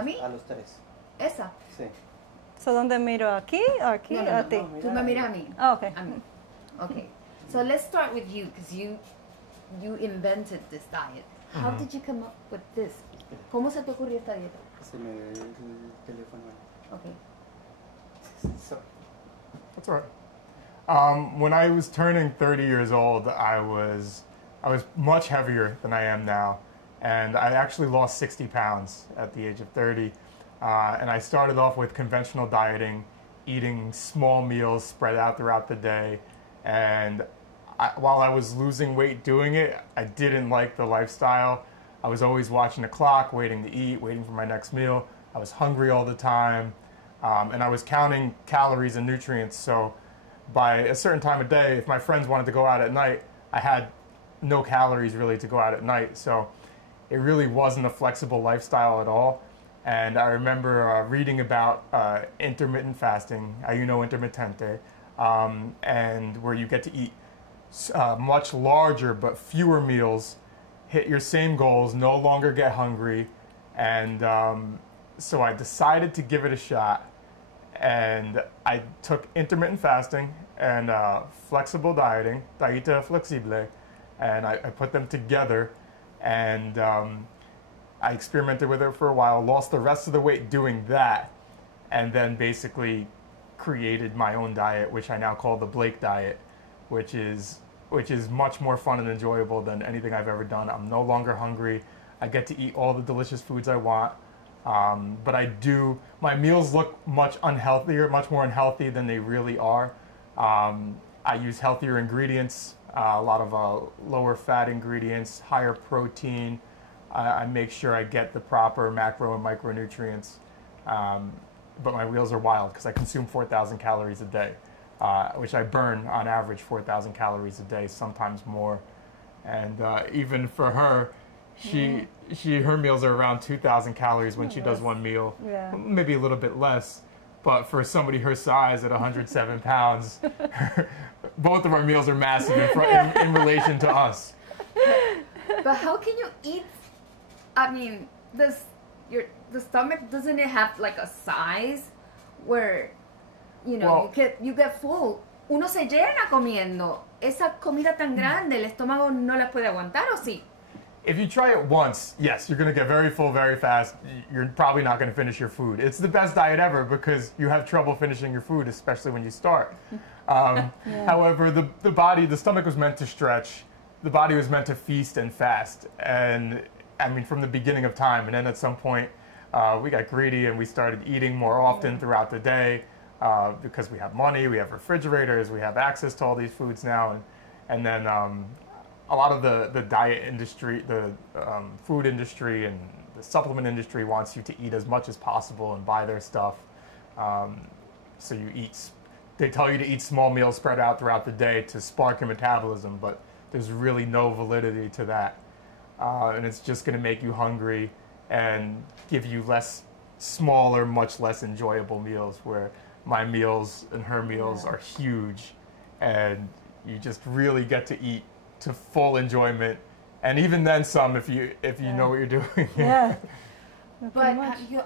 ¿A mí? A los tres. Esa. Sí. So, ¿dónde miro? ¿Aquí o aquí? No, o no, a no, ti? no. Tú me miras a mí. Oh, okay. A mí. Okay. So let's start with you, because you invented this diet. How did you come up with this? ¿Cómo se te ocurrió esta dieta? Se me ve el teléfono. Okay. Sorry. That's all right. When I was turning 30 years old, I was much heavier than I am now, and I actually lost 60 pounds at the age of 30. And I started off with conventional dieting, eating small meals spread out throughout the day. And while I was losing weight doing it, I didn't like the lifestyle. I was always watching the clock, waiting to eat, waiting for my next meal. I was hungry all the time. And I was counting calories and nutrients. So by a certain time of day, if my friends wanted to go out at night, I had no calories really to go out at night. So it really wasn't a flexible lifestyle at all. And I remember reading about intermittent fasting, ayuno intermitente, and where you get to eat much larger but fewer meals, hit your same goals, no longer get hungry. And so I decided to give it a shot. And I took intermittent fasting and flexible dieting, dieta flexible, and I put them together. And I experimented with it for a while, lost the rest of the weight doing that, and then basically created my own diet, which I now call the Blake diet, which is much more fun and enjoyable than anything I've ever done. I'm no longer hungry. I get to eat all the delicious foods I want. But my meals look much more unhealthy than they really are. I use healthier ingredients, a lot of lower fat ingredients, higher protein. I make sure I get the proper macro and micronutrients. But my meals are wild because I consume 4,000 calories a day, which I burn on average 4,000 calories a day, sometimes more. And even for her, her meals are around 2,000 calories when she does one meal, maybe a little bit less. But for somebody her size at 107 pounds, both of our meals are massive in relation to us. But how can you eat? I mean, the stomach, doesn't it have like a size where, you get full? Uno se llena comiendo. Esa comida tan grande, el estómago no la puede aguantar, ¿o sí? If you try it once, yes, you're going to get very full very fast. You're probably not going to finish your food. It's the best diet ever because you have trouble finishing your food, especially when you start. However, the stomach was meant to stretch. The body was meant to feast and fast. And I mean, from the beginning of time. And then at some point, we got greedy and we started eating more often throughout the day because we have money, we have refrigerators, we have access to all these foods now. And then a lot of the diet industry, the food industry and the supplement industry wants you to eat as much as possible and buy their stuff. So they tell you to eat small meals spread out throughout the day to spark your metabolism, but there's really no validity to that. And it's just going to make you hungry and give you smaller, much less enjoyable meals, where my meals and her meals are huge, and you just really get to eat to full enjoyment, and even then some if you know what you're doing. Yeah. But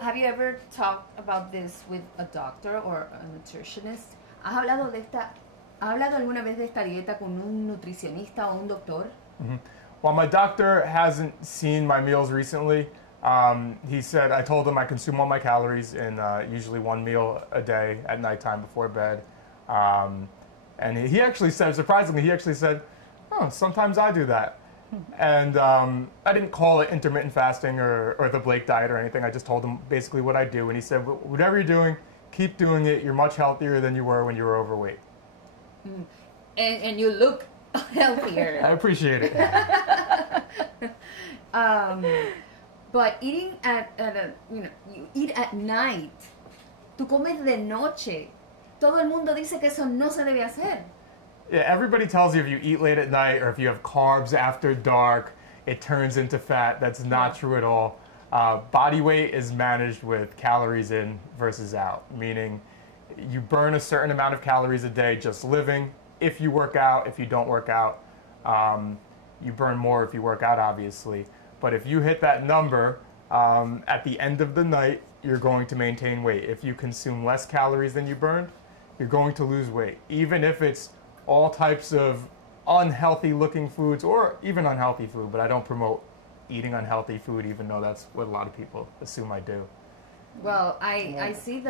have you ever talked about this with a doctor or a nutritionist? ¿Has hablado alguna vez de esta dieta con un nutricionista o un doctor? Mm-hmm. Well, my doctor hasn't seen my meals recently. He said, I told him I consume all my calories in usually one meal a day at nighttime before bed. And he actually said, surprisingly, oh, sometimes I do that. And I didn't call it intermittent fasting or the Blake diet or anything. I just told him basically what I do. And he said, whatever you're doing, keep doing it. You're much healthier than you were when you were overweight. And you look healthier. I appreciate it. But eating you eat at night. Tú comes de noche. Todo el mundo dice que eso no se debe hacer. Yeah, everybody tells you if you eat late at night or if you have carbs after dark, it turns into fat. That's not true at all. Body weight is managed with calories in versus out, meaning you burn a certain amount of calories a day just living. If you work out, if you don't work out, you burn more if you work out, obviously. But if you hit that number, At the end of the night, you're going to maintain weight. If you consume less calories than you burned, you're going to lose weight. Even if it's all types of unhealthy looking foods or even unhealthy food, but I don't promote eating unhealthy food, even though that's what a lot of people assume I do. Well, I see that.